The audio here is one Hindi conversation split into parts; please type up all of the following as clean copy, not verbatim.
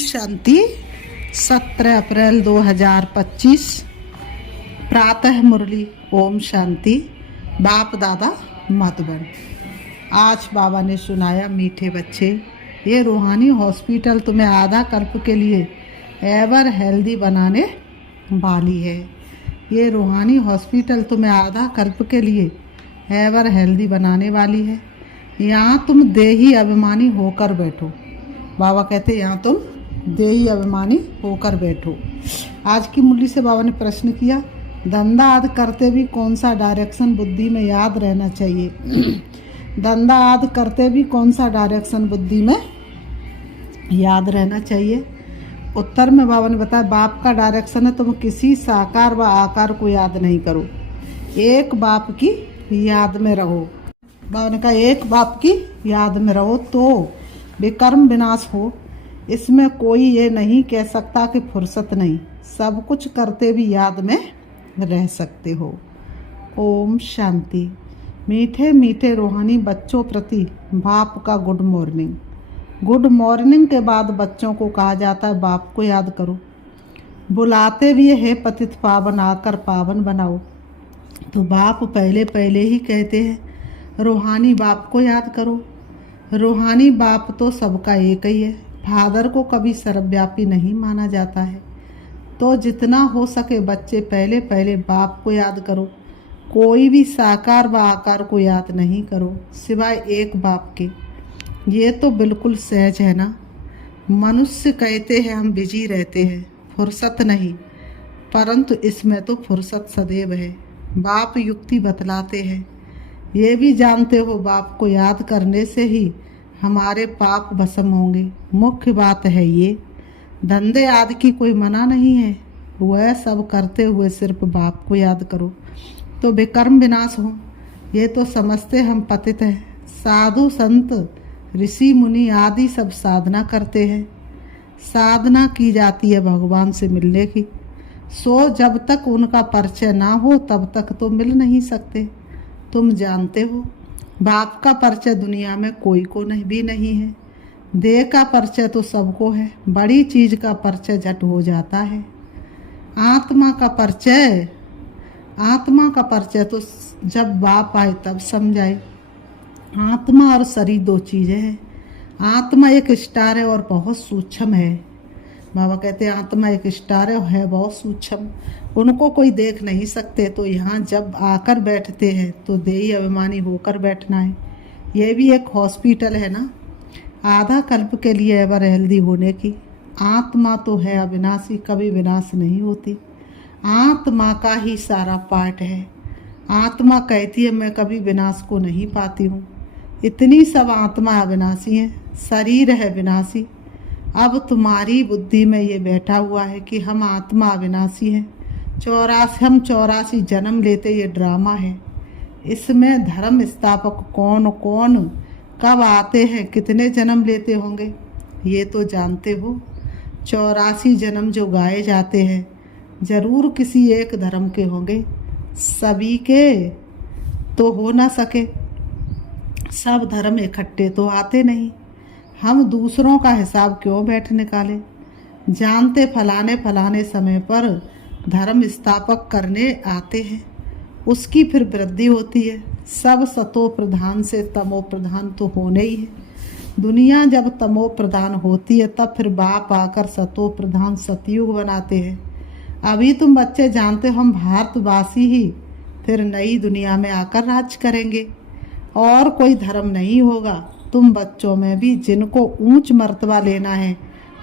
शांति। 17 अप्रैल 2025 प्रातः मुरली। ओम शांति। बाप दादा मधुबन। आज बाबा ने सुनाया, मीठे बच्चे, ये रूहानी हॉस्पिटल तुम्हें आधा कल्प के लिए एवर हेल्दी बनाने वाली है। ये रूहानी हॉस्पिटल तुम्हें आधा कल्प के लिए एवर हेल्दी बनाने वाली है। यहाँ तुम देही अभिमानी होकर बैठो। बाबा कहते यहाँ तुम देही अभिमानी होकर बैठो। आज की मुरली से बाबा ने प्रश्न किया, धंधा आदि करते भी कौन सा डायरेक्शन बुद्धि में याद रहना चाहिए? धंधा आदि करते भी कौन सा डायरेक्शन बुद्धि में याद रहना चाहिए? उत्तर में बाबा ने बताया, बाप का डायरेक्शन है तुम किसी साकार व आकार को याद नहीं करो, एक बाप की याद में रहो। बाबा ने कहा एक बाप की याद में रहो तो विकर्म विनाश हो। इसमें कोई ये नहीं कह सकता कि फुर्सत नहीं, सब कुछ करते भी याद में रह सकते हो। ओम शांति। मीठे मीठे रूहानी बच्चों प्रति बाप का गुड मॉर्निंग। गुड मॉर्निंग के बाद बच्चों को कहा जाता है बाप को याद करो। बुलाते भी है पतित पावन आकर पावन बनाओ। तो बाप पहले पहले ही कहते हैं रूहानी बाप को याद करो। रूहानी बाप तो सबका एक ही है। फादर को कभी सर्वव्यापी नहीं माना जाता है। तो जितना हो सके बच्चे पहले पहले बाप को याद करो। कोई भी साकार व आकार को याद नहीं करो सिवाय एक बाप के। ये तो बिल्कुल सहज है ना। मनुष्य कहते हैं हम बिजी रहते हैं, फुर्सत नहीं, परंतु इसमें तो फुर्सत सदैव है। बाप युक्ति बतलाते हैं। ये भी जानते हो बाप को याद करने से ही हमारे पाप भस्म होंगे। मुख्य बात है ये, धंधे आदि की कोई मना नहीं है। वह सब करते हुए सिर्फ बाप को याद करो तो विकर्म विनाश हो। ये तो समझते हम पतित हैं। साधु संत ऋषि मुनि आदि सब साधना करते हैं। साधना की जाती है भगवान से मिलने की। सो जब तक उनका परिचय ना हो तब तक तो मिल नहीं सकते। तुम जानते हो बाप का परिचय दुनिया में कोई को भी नहीं है। देह का परिचय तो सबको है, बड़ी चीज का परिचय झट हो जाता है। आत्मा का परिचय तो जब बाप आए तब समझाए। आत्मा और शरीर दो चीजें हैं। आत्मा एक स्टार है और बहुत सूक्ष्म है। बाबा कहते हैं आत्मा एक स्टार है बहुत सूक्ष्म, उनको कोई देख नहीं सकते। तो यहाँ जब आकर बैठते हैं तो देही अभिमानी होकर बैठना है। ये भी एक हॉस्पिटल है ना, आधा कल्प के लिए एवर हेल्दी होने की। आत्मा तो है अविनाशी, कभी विनाश नहीं होती। आत्मा का ही सारा पार्ट है। आत्मा कहती है मैं कभी विनाश को नहीं पाती हूँ। इतनी सब आत्मा अविनाशी है, शरीर है विनाशी। अब तुम्हारी बुद्धि में ये बैठा हुआ है कि हम आत्मा अविनाशी हैं। 84 जन्म लेते ये ड्रामा है। इसमें धर्म स्थापक कौन कौन कब आते हैं, कितने जन्म लेते होंगे ये तो जानते हो। 84 जन्म जो गाए जाते हैं जरूर किसी एक धर्म के होंगे। सभी के तो हो ना सके, सब धर्म इकट्ठे तो आते नहीं। हम दूसरों का हिसाब क्यों बैठ निकाले? जानते फलाने समय पर धर्म स्थापक करने आते हैं, उसकी फिर वृद्धि होती है। सब सतो प्रधान से तमो प्रधान तो होने ही है। दुनिया जब तमो प्रधान होती है तब फिर बाप आकर सतो प्रधान सतयुग बनाते हैं। अभी तुम बच्चे जानते हो हम भारतवासी ही फिर नई दुनिया में आकर राज करेंगे और कोई धर्म नहीं होगा। तुम बच्चों में भी जिनको ऊंच मर्तबा लेना है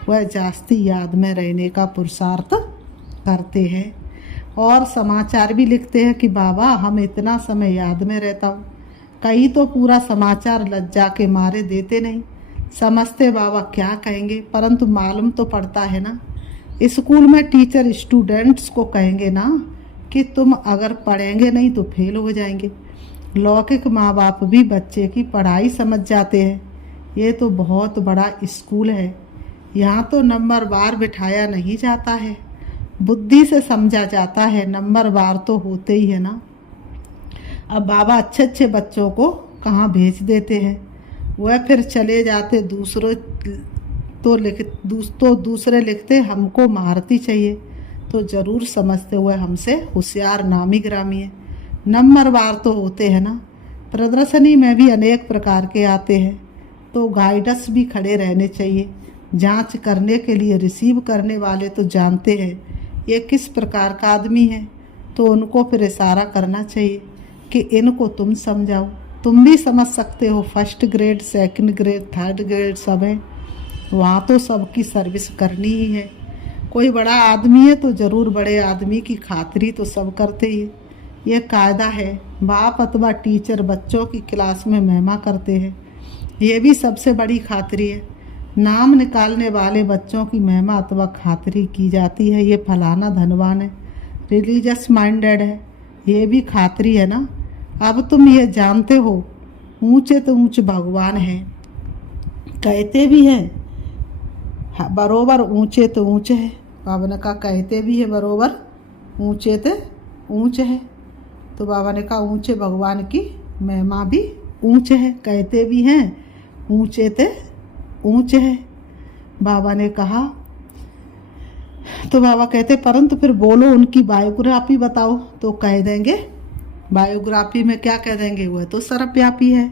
वह जास्ती याद में रहने का पुरुषार्थ करते हैं और समाचार भी लिखते हैं कि बाबा हम इतना समय याद में रहता हूँ। कई तो पूरा समाचार लज्जा के मारे देते नहीं, समझते बाबा क्या कहेंगे, परंतु मालूम तो पड़ता है ना। स्कूल में टीचर स्टूडेंट्स को कहेंगे ना कि तुम अगर पढ़ेंगे नहीं तो फेल हो जाएंगे। लौकिक माँ बाप भी बच्चे की पढ़ाई समझ जाते हैं। ये तो बहुत बड़ा स्कूल है, यहाँ तो नंबर बार बिठाया नहीं जाता है, बुद्धि से समझा जाता है। नंबर बार तो होते ही है ना। अब बाबा अच्छे अच्छे बच्चों को कहाँ भेज देते हैं, वह फिर चले जाते दूसरों तो दूसरे लिखते हमको महारती चाहिए, तो ज़रूर समझते हुए हमसे होशियार नामी ग्रामी है। नंबरवार तो होते हैं ना, प्रदर्शनी में भी अनेक प्रकार के आते हैं, तो गाइडस भी खड़े रहने चाहिए। जांच करने के लिए रिसीव करने वाले तो जानते हैं ये किस प्रकार का आदमी है, तो उनको फिर इशारा करना चाहिए कि इनको तुम समझाओ। तुम भी समझ सकते हो, first grade, second grade, third grade सब है, वहाँ तो सबकी सर्विस करनी ही है। कोई बड़ा आदमी है तो ज़रूर बड़े आदमी की खातिरी तो सब करते ही। ये कायदा है, बाप अथवा टीचर बच्चों की क्लास में महिमा करते हैं, ये भी सबसे बड़ी खातिरी है। नाम निकालने वाले बच्चों की महिमा अथवा खातिरी की जाती है, ये फलाना धनवान है, रिलीजियस माइंडेड है, ये भी खातिरी है ना। अब तुम ये जानते हो ऊंचे तो ऊंचे भगवान हैं, कहते भी हैं बरोबर ऊंचे तो ऊंचे है। बाबा ने कहा कहते भी है बरोबर ऊंचे तो ऊंचे है, तो बाबा ने कहा ऊंचे भगवान की महिमा भी ऊंचे है, कहते भी हैं ऊंचे तो ऊंचे है। बाबा ने कहा, तो बाबा कहते परंतु फिर बोलो उनकी बायोग्राफी बताओ, तो कह देंगे बायोग्राफी में क्या कह देंगे, वह तो सर्वव्यापी है,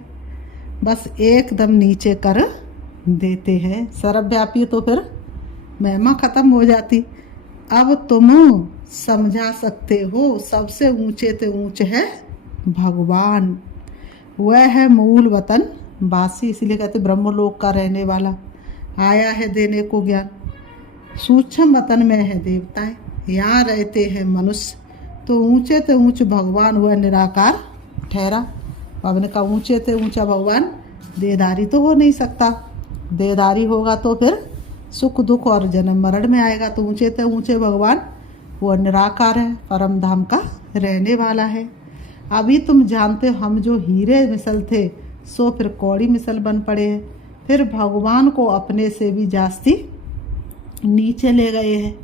बस एकदम नीचे कर देते हैं। सर्वव्यापी तो फिर महिमा खत्म हो जाती। अब तुम समझा सकते हो सबसे ऊंचे तो ऊंचे है भगवान, वह है मूल वतन वासी, इसलिए कहते ब्रह्मलोक का रहने वाला, आया है देने को ज्ञान। सूक्ष्म वतन में है देवताएं, यहाँ रहते हैं मनुष्य, तो ऊंचे तो ऊंचे भगवान हुआ निराकार ठहरा। बाबा ने कहा ऊंचे तो ऊंचा भगवान देहधारी तो हो नहीं सकता, देहधारी होगा तो फिर सुख दुख और जन्म मरण में आएगा, तो ऊंचे तो ऊंचे भगवान वो निराकार है, परम धाम का रहने वाला है। अभी तुम जानते हो हम जो हीरे मिसल थे सो फिर कौड़ी मिसल बन पड़े हैं, फिर भगवान को अपने से भी जास्ती नीचे ले गए हैं,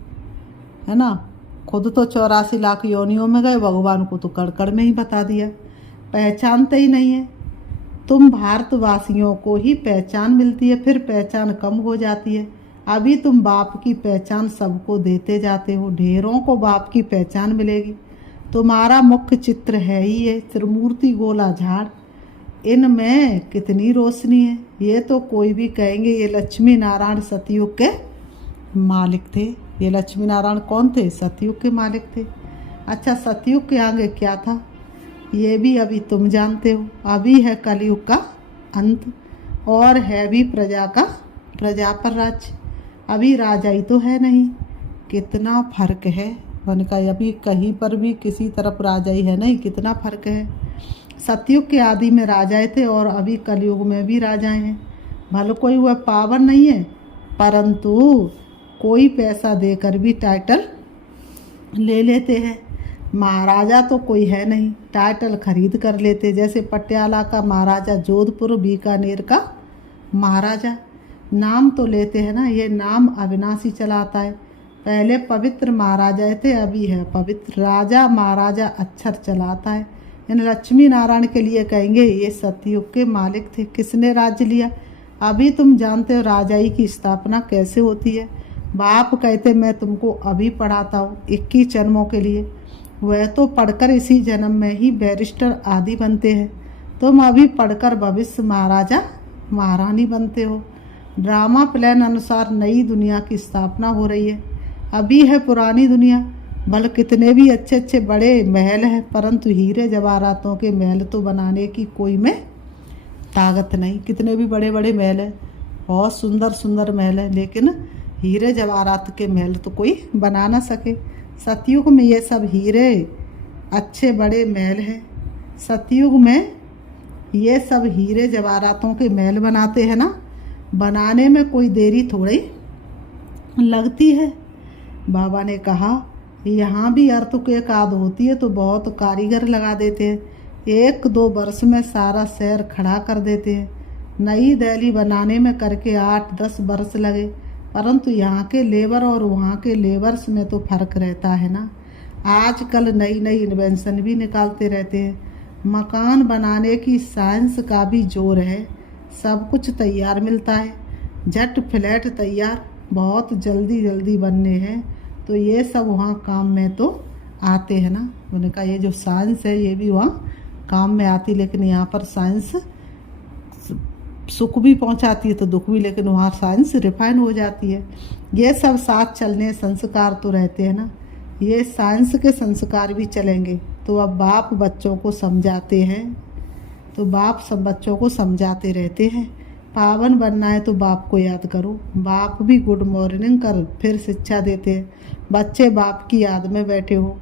है ना। खुद तो 84 लाख योनियों में गए, भगवान को तो कड़कड़ में ही बता दिया, पहचानते ही नहीं है। तुम भारतवासियों को ही पहचान मिलती है, फिर पहचान कम हो जाती है। अभी तुम बाप की पहचान सबको देते जाते हो, ढेरों को बाप की पहचान मिलेगी। तुम्हारा मुख्य चित्र है ही ये त्रिमूर्ति गोला झाड़, इनमें कितनी रोशनी है। ये तो कोई भी कहेंगे ये लक्ष्मी नारायण सतयुग के मालिक थे। ये लक्ष्मी नारायण कौन थे? सतयुग के मालिक थे। अच्छा, सतयुग के आगे क्या था ये भी अभी तुम जानते हो। अभी है कलयुग का अंत और है भी प्रजा पर राज्य। अभी राजाई तो है नहीं, कितना फर्क है। मैंने कहा अभी कहीं पर भी किसी तरफ राजाई है नहीं, कितना फर्क है। सतयुग के आदि में राजाएं थे और अभी कलयुग में भी राजाएं हैं। भले कोई वह पावर नहीं है, परंतु कोई पैसा देकर भी टाइटल ले लेते हैं। महाराजा तो कोई है नहीं, टाइटल खरीद कर लेते, जैसे पटियाला का महाराजा, जोधपुर बीकानेर का महाराजा। नाम तो लेते हैं ना, ये नाम अविनाशी चलाता है। पहले पवित्र महाराजा थे, अभी है पवित्र राजा महाराजा अक्षर चलाता है। इन लक्ष्मी नारायण के लिए कहेंगे ये सतयुग के मालिक थे। किसने राज्य लिया? अभी तुम जानते हो राजाई की स्थापना कैसे होती है। बाप कहते मैं तुमको अभी पढ़ाता हूँ 21 जन्मों के लिए, वह तो पढ़कर इसी जन्म में ही बैरिस्टर आदि बनते हैं। तुम अभी पढ़कर भविष्य महाराजा महारानी बनते हो। ड्रामा प्लान अनुसार नई दुनिया की स्थापना हो रही है। अभी है पुरानी दुनिया, भले कितने भी अच्छे अच्छे बड़े महल हैं, परंतु हीरे जवाहरातों के महल तो बनाने की कोई में ताकत नहीं। कितने भी बड़े बड़े महल हैं, बहुत सुंदर सुंदर महल है, लेकिन हीरे जवाहरात के महल तो कोई बना ना सके। सतयुग में ये सब हीरे अच्छे बड़े महल हैं। सतयुग में ये सब हीरे जवाहरातों के महल बनाते हैं ना, बनाने में कोई देरी थोड़ी लगती है। बाबा ने कहा यहाँ भी अर्थ के काद होती है तो बहुत कारीगर लगा देते हैं, 1-2 वर्ष में सारा शहर खड़ा कर देते हैं। नई दिल्ली बनाने में करके 8-10 वर्ष लगे, परंतु यहाँ के लेबर और वहाँ के लेबर्स में तो फर्क रहता है ना। आजकल नई नई इन्वेंशन भी निकालते रहते हैं। मकान बनाने की साइंस का भी जोर है, सब कुछ तैयार मिलता है। झट फ्लैट तैयार, बहुत जल्दी जल्दी बनने हैं। तो ये सब वहाँ काम में तो आते हैं ना। मैंने कहा ये जो साइंस है ये भी वहाँ काम में आती, लेकिन यहाँ पर साइंस सुख भी पहुँचाती है तो दुख भी, लेकिन वहाँ साइंस रिफाइन हो जाती है। ये सब साथ चलने संस्कार तो रहते हैं ना, ये साइंस के संस्कार भी चलेंगे। तो अब बाप बच्चों को समझाते हैं, तो बाप सब बच्चों को समझाते रहते हैं, पावन बनना है तो बाप को याद करो। बाप भी गुड मॉर्निंग कर फिर शिक्षा देते हैं, बच्चे बाप की याद में बैठे हो,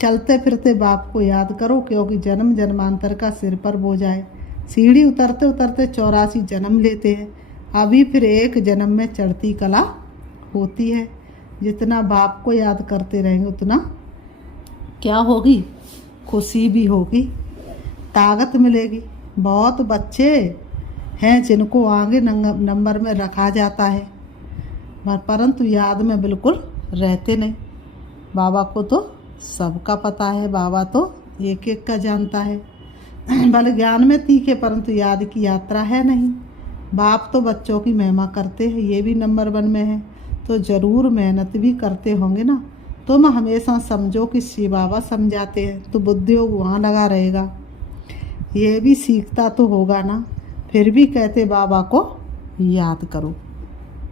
चलते फिरते बाप को याद करो, क्योंकि जन्म जन्मांतर का सिर पर बोझ है। सीढ़ी उतरते उतरते 84 जन्म लेते हैं, अभी फिर एक जन्म में चढ़ती कला होती है। जितना बाप को याद करते रहेंगे उतना क्या होगी, खुशी भी होगी, ताकत मिलेगी। बहुत बच्चे हैं जिनको आगे नंबर में रखा जाता है, परंतु याद में बिल्कुल रहते नहीं। बाबा को तो सबका पता है, बाबा तो एक एक का जानता है। भले ज्ञान में तीखे परंतु याद की यात्रा है नहीं। बाप तो बच्चों की महिमा करते हैं, ये भी नंबर 1 में है, तो ज़रूर मेहनत भी करते होंगे ना। तुम हमेशा समझो कि शिव बाबा समझाते हैं तो बुद्धियोग वहाँ लगा रहेगा, ये भी सीखता तो होगा ना, फिर भी कहते बाबा को याद करो।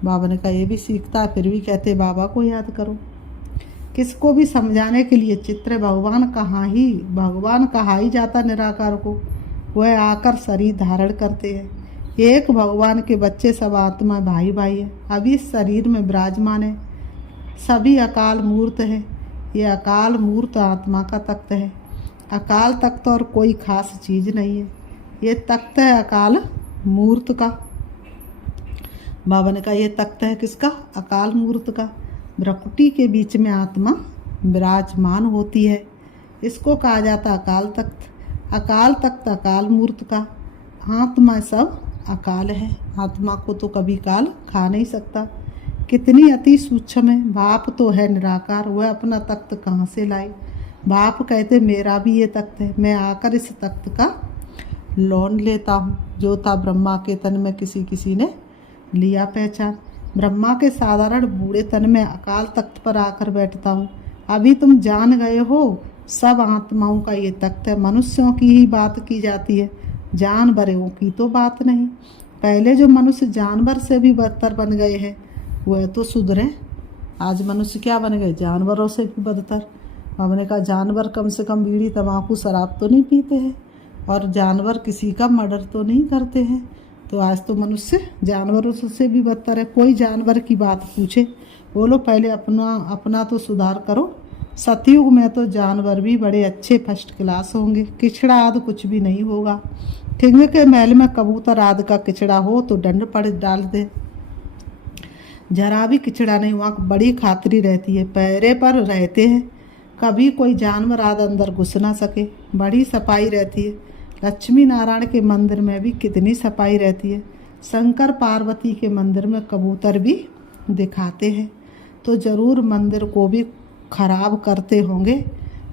बाबा ने कहा ये भी सीखता है फिर भी कहते बाबा को याद करो। किसको भी समझाने के लिए चित्र भगवान कहा ही जाता निराकार को, वह आकर शरीर धारण करते हैं। एक भगवान के बच्चे सब आत्मा भाई भाई है, अभी इस शरीर में विराजमान है, सभी अकाल मूर्त है। ये अकाल मूर्त आत्मा का तख्त है। अकाल तख्त और कोई खास चीज़ नहीं है, ये तख्त है अकाल मूर्त का। बाबा ने कहा ये तख्त है किसका, अकाल मूर्त का। भ्रकुटी के बीच में आत्मा विराजमान होती है, इसको कहा जाता अकाल तख्त। अकाल तख्त अकाल मूर्त का, आत्मा सब अकाल है, आत्मा को तो कभी काल खा नहीं सकता। कितनी अति सूक्ष्म है, बाप तो है निराकार, वह अपना तख्त कहाँ से लाए। बाप कहते मेरा भी ये तख्त है, मैं आकर इस तख्त का लोन लेता हूँ। जो था ब्रह्मा के तन में किसी ने लिया पहचान, ब्रह्मा के साधारण बूढ़े तन में अकाल तख्त पर आकर बैठता हूँ। अभी तुम जान गए हो सब आत्माओं का ये तख्त है। मनुष्यों की ही बात की जाती है, जानवरों की तो बात नहीं। पहले जो मनुष्य जानवर से भी बदतर बन गए हैं वह तो सुधरे, आज मनुष्य क्या बन गए, जानवरों से भी बदतर। हमने कहा जानवर कम से कम बीड़ी तंबाकू शराब तो नहीं पीते हैं, और जानवर किसी का मर्डर तो नहीं करते हैं। तो आज तो मनुष्य जानवरों से भी बदतर है। कोई जानवर की बात पूछे, बोलो पहले अपना तो सुधार करो। सतयुग में तो जानवर भी बड़े अच्छे फर्स्ट क्लास होंगे, किचड़ा आदि कुछ भी नहीं होगा। ठिंग के महल में कबूतर आदि का किचड़ा हो तो दंड पड़ डाल दे, जरा भी किचड़ा नहीं, वहाँ बड़ी खातिरी रहती है, पहरे पर रहते हैं, कभी कोई जानवर आदि अंदर घुस ना सके, बड़ी सफाई रहती है। लक्ष्मी नारायण के मंदिर में भी कितनी सफाई रहती है, शंकर पार्वती के मंदिर में कबूतर भी दिखाते हैं, तो ज़रूर मंदिर को भी खराब करते होंगे।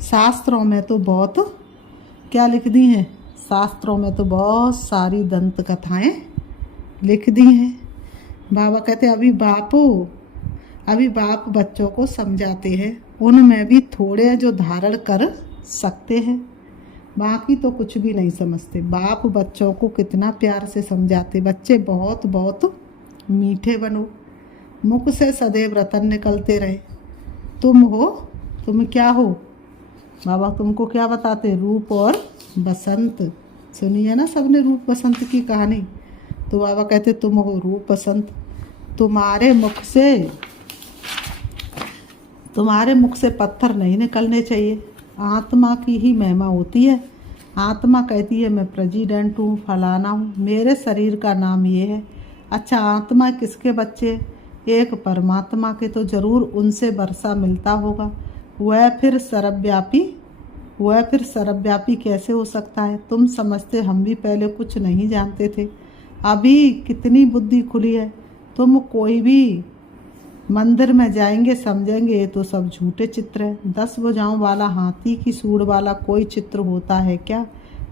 शास्त्रों में तो बहुत क्या लिख दी हैं, शास्त्रों में तो बहुत सारी दंत कथाएं लिख दी हैं। बाबा कहते अभी बाप बच्चों को समझाते हैं, उनमें भी थोड़े जो धारण कर सकते हैं, बाकी तो कुछ भी नहीं समझते। बाप बच्चों को कितना प्यार से समझाते, बच्चे बहुत बहुत मीठे बनो, मुख से सदैव रतन निकलते रहे। तुम क्या हो, बाबा तुमको क्या बताते, रूप और बसंत। सुनिए ना सबने रूप बसंत की कहानी, तो बाबा कहते तुम हो रूप बसंत, तुम्हारे मुख से पत्थर नहीं निकलने चाहिए। आत्मा की ही महिमा होती है। आत्मा कहती है मैं प्रेसिडेंट हूँ, फलाना हूँ, मेरे शरीर का नाम ये है। अच्छा आत्मा किसके बच्चे, एक परमात्मा के, तो जरूर उनसे वर्षा मिलता होगा। वह फिर सर्वव्यापी कैसे हो सकता है। तुम समझते हम भी पहले कुछ नहीं जानते थे, अभी कितनी बुद्धि खुली है। तुम कोई भी मंदिर में जाएंगे समझेंगे ये तो सब झूठे चित्र हैं। 10 भुजाओं वाला हाथी की सूंड वाला कोई चित्र होता है क्या,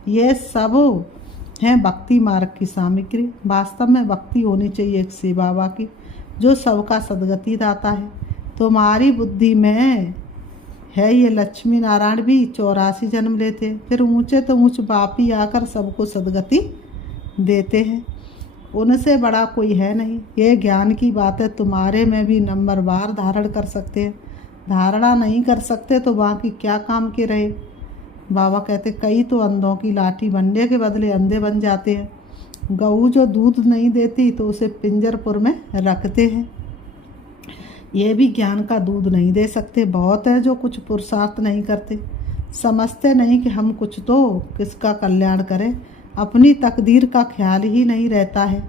ये सब हैं भक्ति मार्ग की सामग्री। वास्तव में भक्ति होनी चाहिए एक शिव बाबा की, जो सबका सदगति दाता है। तुम्हारी बुद्धि में है ये लक्ष्मी नारायण भी 84 जन्म लेते, फिर ऊंचे तो ऊंच बाप ही आकर सबको सदगति देते हैं। उनसे बड़ा कोई है नहीं। ये ज्ञान की बात है, तुम्हारे में भी नंबरवार धारण कर सकते हैं। धारणा नहीं कर सकते तो बाकी क्या काम के रहे। बाबा कहते कई तो अंधों की लाठी बनने के बदले अंधे बन जाते हैं। गऊ जो दूध नहीं देती तो उसे पिंजरपुर में रखते हैं। ये भी ज्ञान का दूध नहीं दे सकते। बहुत है जो कुछ पुरुषार्थ नहीं करते, समझते नहीं कि हम कुछ तो किसका कल्याण करें। अपनी तकदीर का ख्याल ही नहीं रहता है,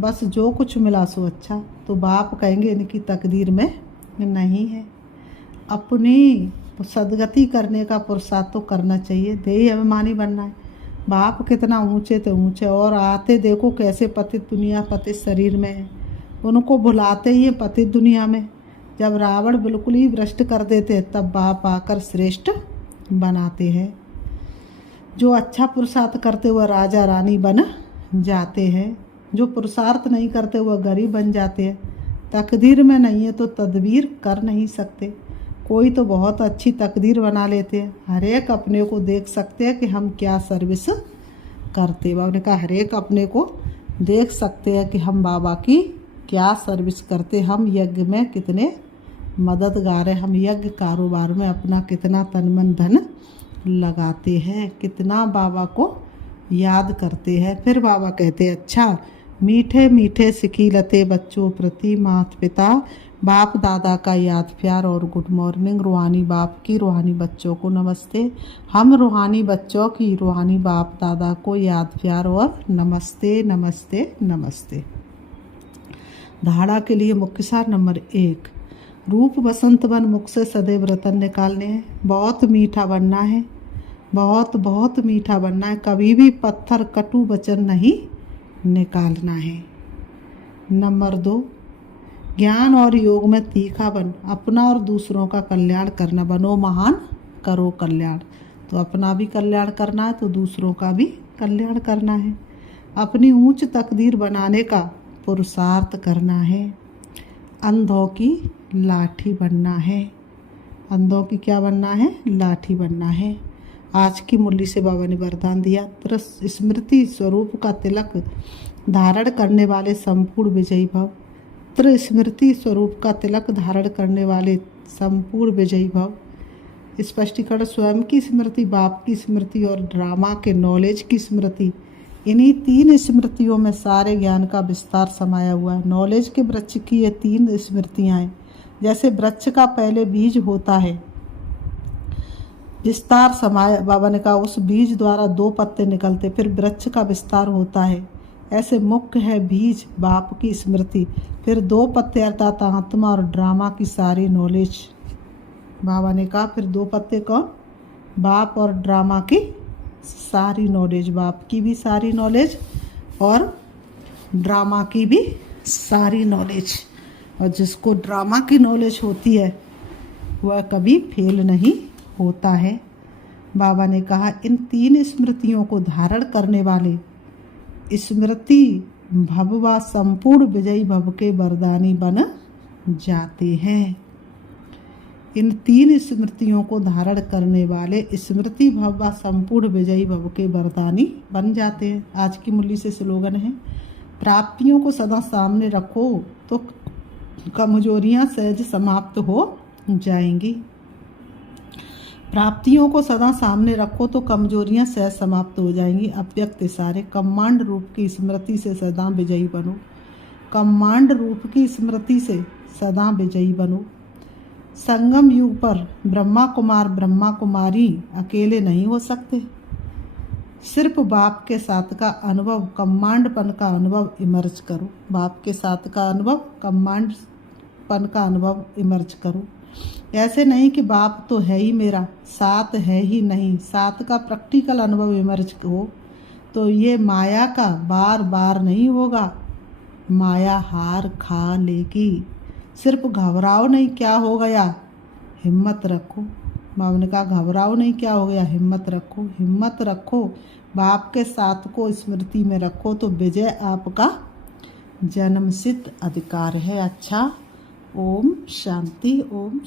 बस जो कुछ मिला सो अच्छा। तो बाप कहेंगे इनकी तकदीर में नहीं है। अपनी सदगति करने का पुरुषार्थ तो करना चाहिए, देही अभिमानी बनना है। बाप कितना ऊंचे तो ऊंचे, और आते देखो कैसे पतित दुनिया पतित शरीर में है। उनको भुलाते ही पतित दुनिया में। जब रावण बिल्कुल ही भ्रष्ट कर देते तब बाप आकर श्रेष्ठ बनाते हैं। जो अच्छा पुरुषार्थ करते हुए राजा रानी बन जाते हैं, जो पुरुषार्थ नहीं करते हुए गरीब बन जाते हैं। तकदीर में नहीं है तो तदबीर कर नहीं सकते। कोई तो बहुत अच्छी तकदीर बना लेते हैं। हर एक अपने को देख सकते हैं कि हम क्या सर्विस करते हैं। बाबा ने कहा हर एक अपने को देख सकते हैं कि हम बाबा की क्या सर्विस करते। हम यज्ञ में कितने मददगार हैं, हम यज्ञ कारोबार में अपना कितना तन मन धन लगाते हैं, कितना बाबा को याद करते हैं। फिर बाबा कहते हैं अच्छा मीठे मीठे सिकीलते बच्चों प्रति माता पिता बाप दादा का याद प्यार और गुड मॉर्निंग। रूहानी बाप की रूहानी बच्चों को नमस्ते। हम रूहानी बच्चों की रूहानी बाप दादा को याद प्यार और नमस्ते नमस्ते नमस्ते। धाड़ा के लिए मुख्य सार नंबर 1, रूप बसंत बन मुख से सदैव रतन निकालने हैं। बहुत मीठा बनना है, बहुत बहुत मीठा बनना है। कभी भी पत्थर कटु वचन नहीं निकालना है। नंबर 2, ज्ञान और योग में तीखा बन, अपना और दूसरों का कल्याण करना। बनो महान करो कल्याण। तो अपना भी कल्याण करना है तो दूसरों का भी कल्याण करना है। अपनी ऊंच तकदीर बनाने का पुरुषार्थ करना है। अंधों की लाठी बनना है। अंधों की क्या बनना है? लाठी बनना है। आज की मुरली से बाबा ने वरदान दिया, स्मृति स्वरूप का तिलक धारण करने वाले संपूर्ण विजयी भव। स्मृति स्वरूप का तिलक धारण करने वाले संपूर्ण विजयी भव। स्पष्टीकरण, स्वयं की स्मृति, बाप की स्मृति और ड्रामा के नॉलेज की स्मृति। इन्हीं 3 स्मृतियों में सारे ज्ञान का विस्तार समाया हुआ है। नॉलेज के वृक्ष की ये 3 स्मृतियाँ हैं। जैसे वृक्ष का पहले बीज होता है, विस्तार समाया, बाबा ने कहा उस बीज द्वारा 2 पत्ते निकलते, फिर वृक्ष का विस्तार होता है। ऐसे मुख्य है बीज बाप की स्मृति, फिर 2 पत्ते अर्थात आत्मा और ड्रामा की सारी नॉलेज। बाबा ने कहा फिर 2 पत्ते कौन? बाप और ड्रामा की सारी नॉलेज। बाप की भी सारी नॉलेज और ड्रामा की भी सारी नॉलेज। और जिसको ड्रामा की नॉलेज होती है वह कभी फेल नहीं होता है। बाबा ने कहा इन 3 स्मृतियों को धारण करने वाले स्मृति भव संपूर्ण विजयी भव के वरदानी बन जाते हैं। इन 3 स्मृतियों को धारण करने वाले स्मृति भव संपूर्ण विजयी भव के वरदानी बन जाते हैं। आज की मुरली से स्लोगन है, प्राप्तियों को सदा सामने रखो तो कमजोरियां सहज समाप्त हो जाएंगी। प्राप्तियों को सदा सामने रखो तो कमजोरियां सहज समाप्त हो जाएंगी। अव्यक्त इशारे, कमांड रूप की स्मृति से सदा विजयी बनो। कमांड रूप की स्मृति से सदा विजयी बनो। संगम युग पर ब्रह्मा कुमार ब्रह्मा कुमारी अकेले नहीं हो सकते। सिर्फ बाप के साथ का अनुभव, कमांडपन का अनुभव इमर्ज करो। बाप के साथ का अनुभव, कमांडपन का अनुभव इमर्ज करो। ऐसे नहीं कि बाप तो है ही मेरा, साथ है ही नहीं, साथ का प्रैक्टिकल अनुभव इमर्ज हो तो ये माया का बार बार नहीं होगा। माया हार खा लेगी। सिर्फ घबराओ नहीं क्या हो गया, हिम्मत रखो। बाबा ने कहा घबराओ नहीं, क्या हो गया, हिम्मत रखो, हिम्मत रखो, बाप के साथ को स्मृति में रखो तो विजय आपका जन्मसिद्ध अधिकार है। अच्छा, ओम शांति, ओम